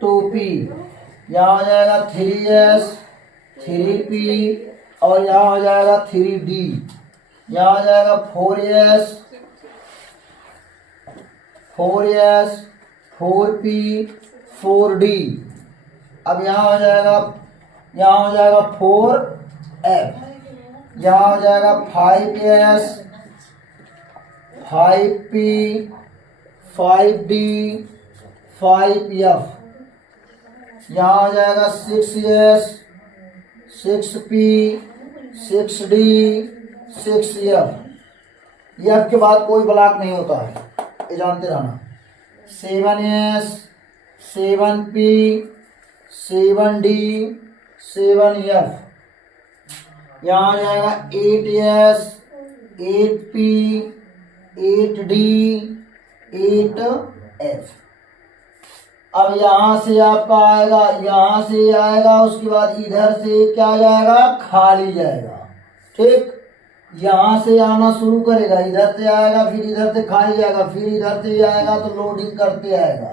2p, यहाँ हो जाएगा 3s 3p और यहाँ हो जाएगा 3d, यहाँ हो जाएगा 4s 4p 4d। अब यहाँ हो जाएगा 4f, यहाँ हो जाएगा 5s 5p 5d 5f, यहाँ हो जाएगा 6s 6p 6d 6f। F के बाद कोई ब्लॉक नहीं होता है, ये जानते रहना। 7s 7p 7d 7f, यहाँ आ जाएगा 8s 8p 8d 8f। अब यहाँ से आपका आएगा, यहाँ से आएगा, उसके बाद इधर से क्या जाएगा, खाली जाएगा। ठीक, यहाँ से आना शुरू करेगा, इधर से आएगा, फिर इधर से खाली जाएगा, फिर इधर से आएगा तो लोडिंग करते आएगा,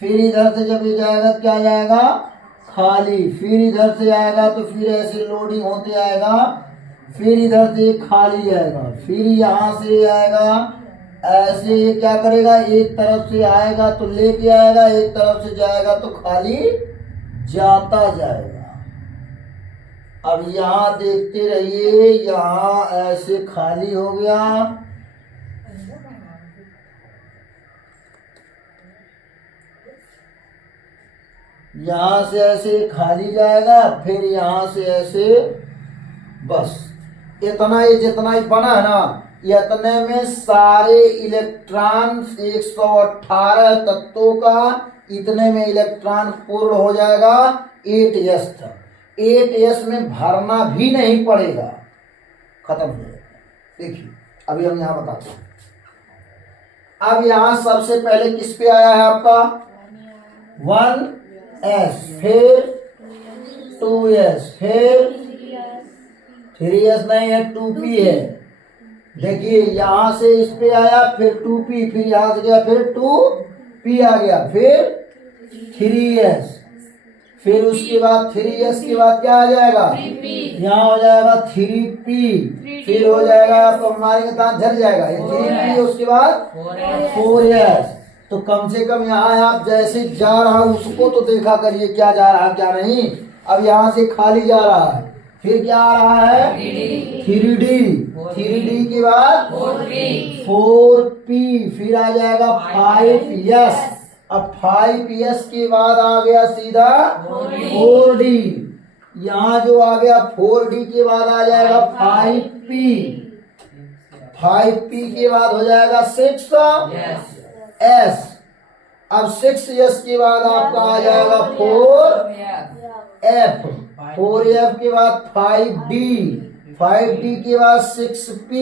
फिर इधर से जब ये जाएगा क्या जाएगा, खाली, फिर इधर से आएगा तो फिर ऐसे लोडिंग होते आएगा, फिर इधर से खाली जाएगा, फिर यहाँ से आएगा, ऐसे ये क्या करेगा, एक तरफ से आएगा तो लेके आएगा, एक तरफ से जाएगा तो खाली जाता जाएगा। अब यहाँ देखते रहिए, यहाँ ऐसे खाली हो गया, यहाँ से ऐसे खाली जाएगा, फिर यहाँ से ऐसे, बस इतना ही, जितना ही बना है ना, इतने में सारे इलेक्ट्रॉन 118 तत्वों का इतने में इलेक्ट्रॉन पूर्ण हो जाएगा 8s तक। 8s में भरना भी नहीं पड़ेगा, खत्म हो जाएगा। देखिए अभी हम यहाँ बताते हैं। अब यहाँ सबसे पहले किस पे आया है आपका 1s, फिर 2s, फिर 3s नहीं है 2p है। देखिए यहाँ से इस पे आया, फिर 2p, फिर यहाँ से गया, फिर 2p आ गया, फिर 3s, फिर उसके बाद 3s के बाद क्या आ जाएगा, यहाँ हो जाएगा 3p, फिर हो जाएगा आपको हमारे साथ झड़ जाएगा ये 3p, उसके बाद 4s। तो कम से कम यहाँ आप जैसे जा रहा उसको तो देखा करिए क्या जा रहा क्या नहीं। अब यहाँ से खाली जा रहा है, फिर क्या आ रहा है 3d, 3d के बाद 4p, फिर आ जाएगा 5s। अब 5s के बाद आ गया सीधा 4d, यहाँ जो आ गया 4d के बाद आ जाएगा 5p, 5p के बाद हो जाएगा 6s। अब 6s के बाद आपका आ जाएगा 4f, 4f के बाद 5d, 5d के बाद 6p,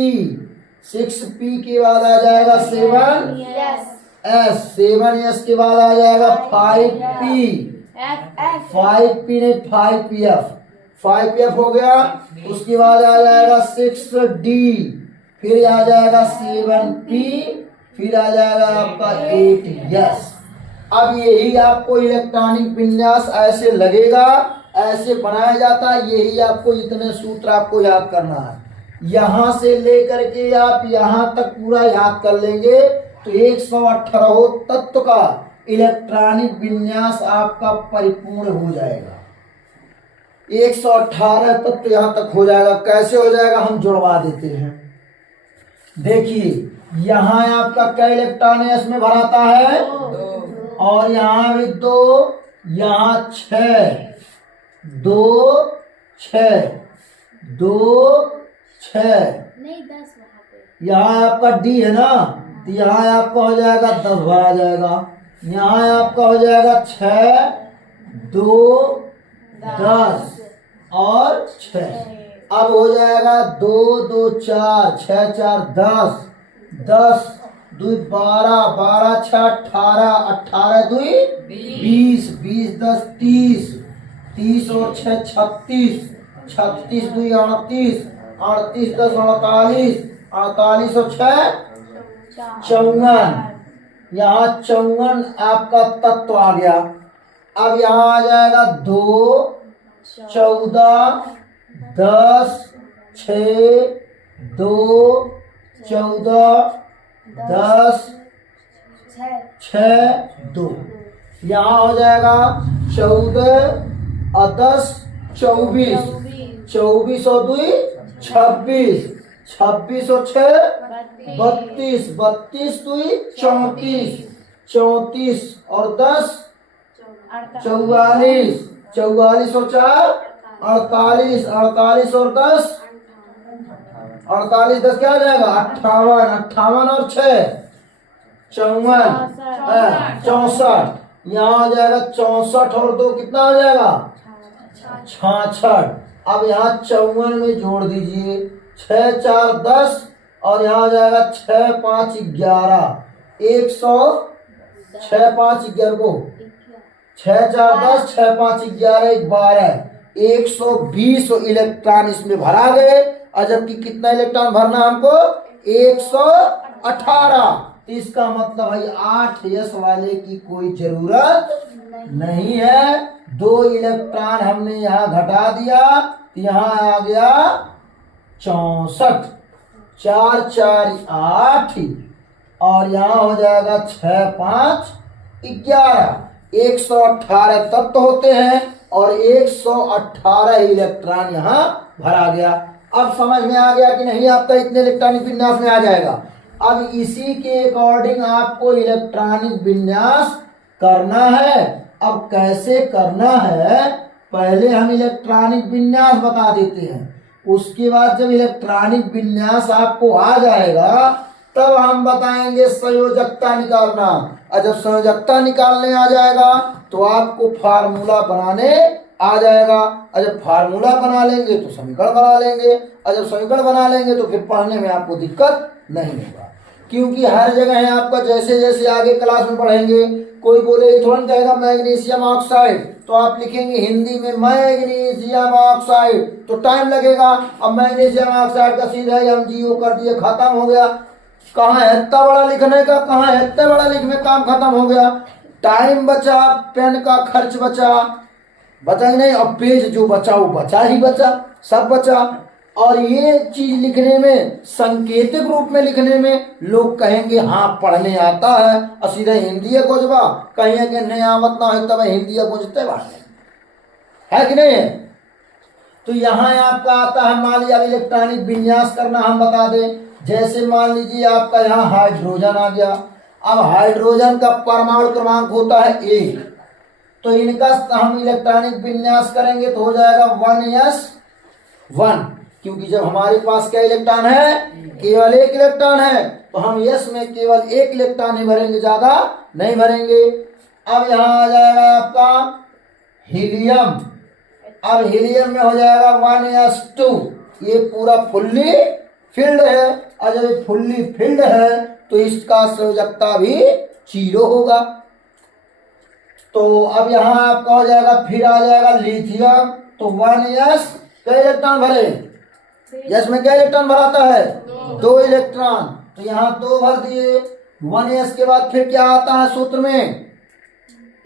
6p के बाद आ जाएगा 7s, 7s के बाद आ जाएगा 5p, 5p ने 5pf, 5pf हो गया। उसके बाद आ जाएगा 6d, फिर आ जाएगा 7p, फिर आ जाएगा आपका 8s। अब यही आपको इलेक्ट्रॉनिक विन्यास ऐसे लगेगा, ऐसे बनाया जाता है। यही आपको इतने सूत्र आपको याद करना है। यहाँ से लेकर के आप यहाँ तक पूरा याद कर लेंगे तो 118 तत्व का इलेक्ट्रॉनिक विन्यास आपका परिपूर्ण हो जाएगा। 118 तत्व यहाँ तक हो जाएगा। कैसे हो जाएगा, हम जुड़वा देते हैं। देखिए यहाँ आपका क्या इलेक्ट्रॉन है, इसमें भराता है और यहाँ भी 2, यहाँ 6, 2 6 2 6, यहाँ आपका डी है ना, तो यहाँ आपका हो जाएगा 10 भरा जाएगा। यहाँ आपका हो जाएगा 6 2 10 और 6। अब हो जाएगा 2 2 4 6 4 10 10 2 12 12 6 18 18 2 20 20 10 30 30 और 6 36 36 2 38 38 10 48 48 और 6 54। यहाँ 54 आपका तत्व आ गया। अब यहाँ आ जाएगा 2, 14, 10, 6, 2, 14, 10, 6, 2। यहाँ हो जाएगा 14 और 10, 24, 24 और 2, 26, 26 और 6, 32, 32 2, 34, 34 और 10, 44, 44 और 4, 48, 48 और 10, 48 10 क्या आ जाएगा 58, 58 और 6, 54, 64। यहाँ आ जाएगा 64 और 2 कितना हो जाएगा 66। अब यहाँ 54 में जोड़ दीजिए 6 4 10 और यहाँ आ जाएगा 6 5 11, 100, 6 5 11 को 6 4 10, 6 5 11 12, 120 इलेक्ट्रॉन इसमें भरा गए। और जबकि कितना इलेक्ट्रॉन भरना हमको 118। इसका मतलब है 8s वाले की कोई जरूरत नहीं है। 2 इलेक्ट्रॉन हमने यहाँ घटा दिया, यहाँ आ गया 64, 4 4 8 और यहाँ हो जाएगा 6 5 11, 118 तत्व होते हैं और 118 इलेक्ट्रॉन यहाँ भरा गया। अब समझ में आ गया कि नहीं आपका इतने इलेक्ट्रॉनिक विन्यास में आ जाएगा। अब इसी के अकॉर्डिंग आपको इलेक्ट्रॉनिक विन्यास करना है। अब कैसे करना है, पहले हम इलेक्ट्रॉनिक विन्यास बता देते हैं, उसके बाद जब इलेक्ट्रॉनिक विन्यास आपको आ जाएगा तब हम बताएंगे संयोजकता निकालना। और जब संयोजकता निकालने आ जाएगा तो आपको फार्मूला बनाने आ जाएगा। और जब फार्मूला बना लेंगे तो समीकरण बना लेंगे, और जब समीकरण बना लेंगे तो फिर पढ़ने में आपको दिक्कत नहीं होगा। क्योंकि हर जगह है आपका, जैसे जैसे आगे क्लास में पढ़ेंगे, कोई बोले थोड़ा कहेगा मैग्नीशियम ऑक्साइड, तो आप लिखेंगे हिंदी में मैग्नीशियम ऑक्साइड, तो टाइम लगेगा। अब मैग्नीशियम ऑक्साइड का सीधा MgO कर दिए, खत्म हो गया। कहाँ है इतना बड़ा लिखने का, कहाँ है इतना बड़ा लिखने, काम खत्म हो गया। टाइम बचा, पेन का खर्च बचा ही नहीं, और पेज जो बचा वो बचा ही बचा, सब बचा। और ये चीज लिखने में, संकेतिक रूप में लिखने में लोग कहेंगे हाँ पढ़ने आता है, और सीधे हिंदी गोजबा कहेंगे कि नहीं आवत ना हो तब हिंदी गोजते है कि नहीं है। तो यहाँ आपका आता है, मान लीजिए इलेक्ट्रॉनिक विन्यास करना हम बता दें। जैसे मान लीजिए आपका यहाँ हाइड्रोजन आ गया। अब हाइड्रोजन का परमाणु क्रमांक होता है 1, तो इनका हम इलेक्ट्रॉनिक विन्यास करेंगे तो हो जाएगा 1s1, क्योंकि जब हमारे पास क्या इलेक्ट्रॉन है, केवल 1 इलेक्ट्रॉन है, तो हम s में केवल 1 इलेक्ट्रॉन ही भरेंगे, ज्यादा नहीं भरेंगे। अब यहाँ आ जाएगा आपका हीलियम। अब हीलियम में हो जाएगा 1s2, ये पूरा फुल्ली फिल्ड है, और जब ये फुल्ली फिल्ड है तो इसका संयोजकता भी 0 होगा। तो अब यहाँ आपका हो जाएगा, फिर आ जाएगा लिथियम, तो 1s क्या इलेक्ट्रॉन भरे, यस में क्या इलेक्ट्रॉन भराता है 2 इलेक्ट्रॉन, तो यहाँ 2 भर दिए। 1s के बाद फिर क्या आता है सूत्र में,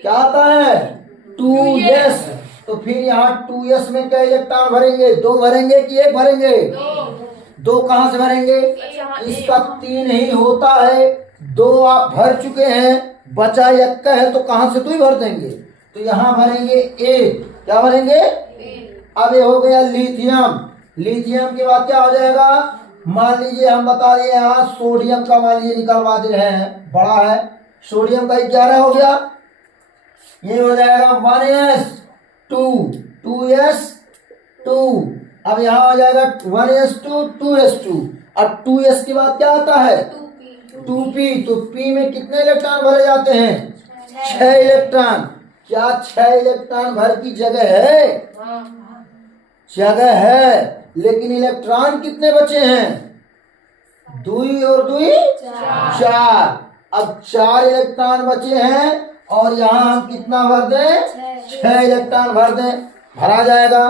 क्या आता है 2s, तो फिर यहाँ 2s में क्या इलेक्ट्रॉन भरेंगे, 2 भरेंगे कि 1 भरेंगे, 2 कहां से भरेंगे, इसका 3 ही होता है, 2 आप भर चुके हैं, बचा 1 का है तो कहां से 2 ही भर देंगे, तो यहाँ भरेंगे 1, क्या भरेंगे। अब ये हो गया लिथियम। लिथियम के बाद क्या हो जाएगा, मान लीजिए हम बता दिए यहाँ सोडियम का, मान लीजिए निकलवा दे रहे हैं, बड़ा है, सोडियम का 11 हो गया, ये हो जाएगा 1s2, 2s2। अब यहाँ आ जाएगा 1s2, 2s2, और 2s के बाद क्या आता है 2p, तो p में कितने इलेक्ट्रॉन भरे जाते हैं 6 इलेक्ट्रॉन। क्या 6 इलेक्ट्रॉन भर की जगह है, जगह है, लेकिन इलेक्ट्रॉन कितने बचे हैं, 2 और 2 4। अब 4 इलेक्ट्रॉन बचे हैं और यहाँ हम कितना भर दें, 6 इलेक्ट्रॉन भर दें, भरा जाएगा।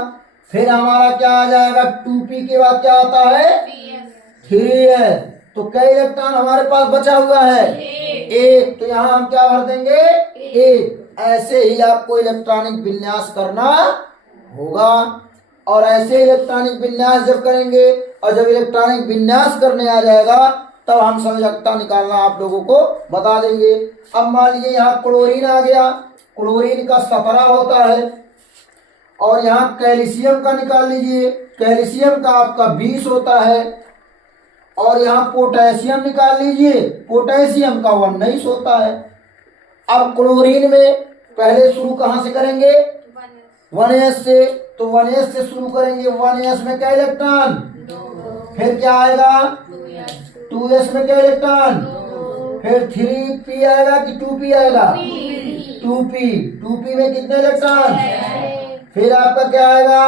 फिर हमारा क्या आ जाएगा, 2p के बाद क्या आता है 3s, तो कई इलेक्ट्रॉन हमारे पास बचा हुआ है 1, तो यहाँ हम क्या भर देंगे 1। ऐसे ही आपको इलेक्ट्रॉनिक विन्यास करना होगा। और ऐसे इलेक्ट्रॉनिक विन्यास जब करेंगे और जब इलेक्ट्रॉनिक विन्यास करने आ जाएगा तब हम संयोजकता निकालना आप लोगों को बता देंगे। अब मान लीजिए यहाँ क्लोरीन आ गया, क्लोरीन का 17 होता है, और यहाँ कैल्शियम का निकाल लीजिए, कैल्शियम का आपका 20 होता है, और यहाँ पोटेशियम निकाल लीजिए, पोटेशियम का 19 होता है। अब क्लोरीन में पहले शुरू कहाँ से करेंगे? 1s से, तो 1s से शुरू करेंगे। 1s में क्या इलेक्ट्रॉन? फिर क्या आएगा? 2s में क्या इलेक्ट्रॉन? फिर 3p आएगा कि 2p आएगा? 2p में कितने इलेक्ट्रॉन? फिर आपका क्या आएगा?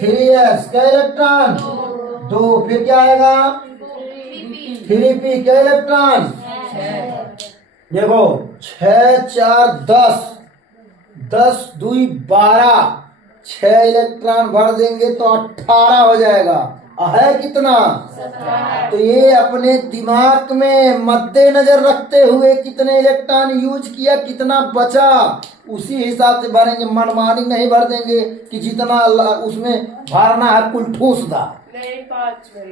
3s क्या इलेक्ट्रॉन? 2। फिर क्या आएगा? 3p क्या इलेक्ट्रॉन? देखो 6 4 10, 10 2 12, 6 इलेक्ट्रॉन भर देंगे तो 18 हो जाएगा। है कितना? 17। तो ये अपने दिमाग में मद्देनजर रखते हुए कितने इलेक्ट्रॉन यूज किया, कितना बचा, उसी हिसाब से भरेंगे। मनमानी नहीं भर देंगे कि जितना उसमें भरना है कुल ठूस दा।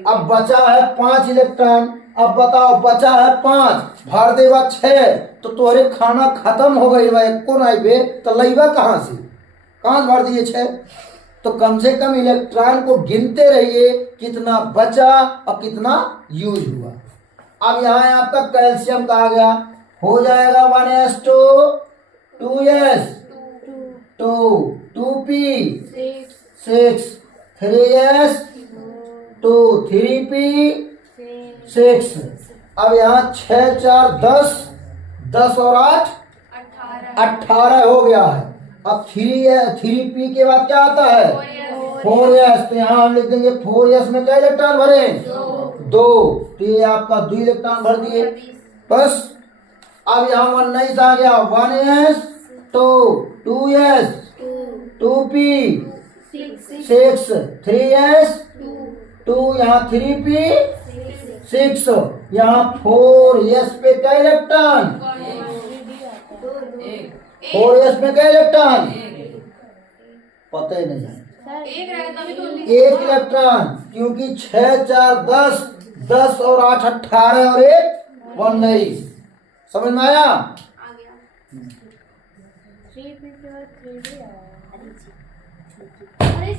अब बचा है 5 इलेक्ट्रॉन, अब बताओ बचा है 5, भर देगा 6, तो तुम्हारे खाना खत्म हो गई भाई, एको नहीं बे, तो लईबा कहाँ से? कहाँ भर दिए 6? तो कम से कम इलेक्ट्रॉन को गिनते रहिए कितना बचा और कितना यूज हुआ। अब यहाँ आपका कैल्शियम का आ गया, हो जाएगा 1s2 2s 2 2p 6 3s 2 3p 6। अब यहाँ 6 4 10, 10 और 8 18 हो गया है। अब 3p के बाद क्या आता है? 4s। तो यहाँ हम लिख देंगे 4s में क्या इलेक्ट्रॉन भरे? 2। तो ये आपका 2 इलेक्ट्रॉन भर दिए बस। अब यहाँ 19 आ गया, 1s 2 2s 2p 6 3s 2, यहाँ 3p 6, यहाँ 4s पे क्या इलेक्ट्रॉन? 4s में क्या इलेक्ट्रॉन? पता ही नहीं है, एक इलेक्ट्रॉन, क्योंकि 6 4 10, 10 और 8 18 और 1 19। समझ में आया? अरे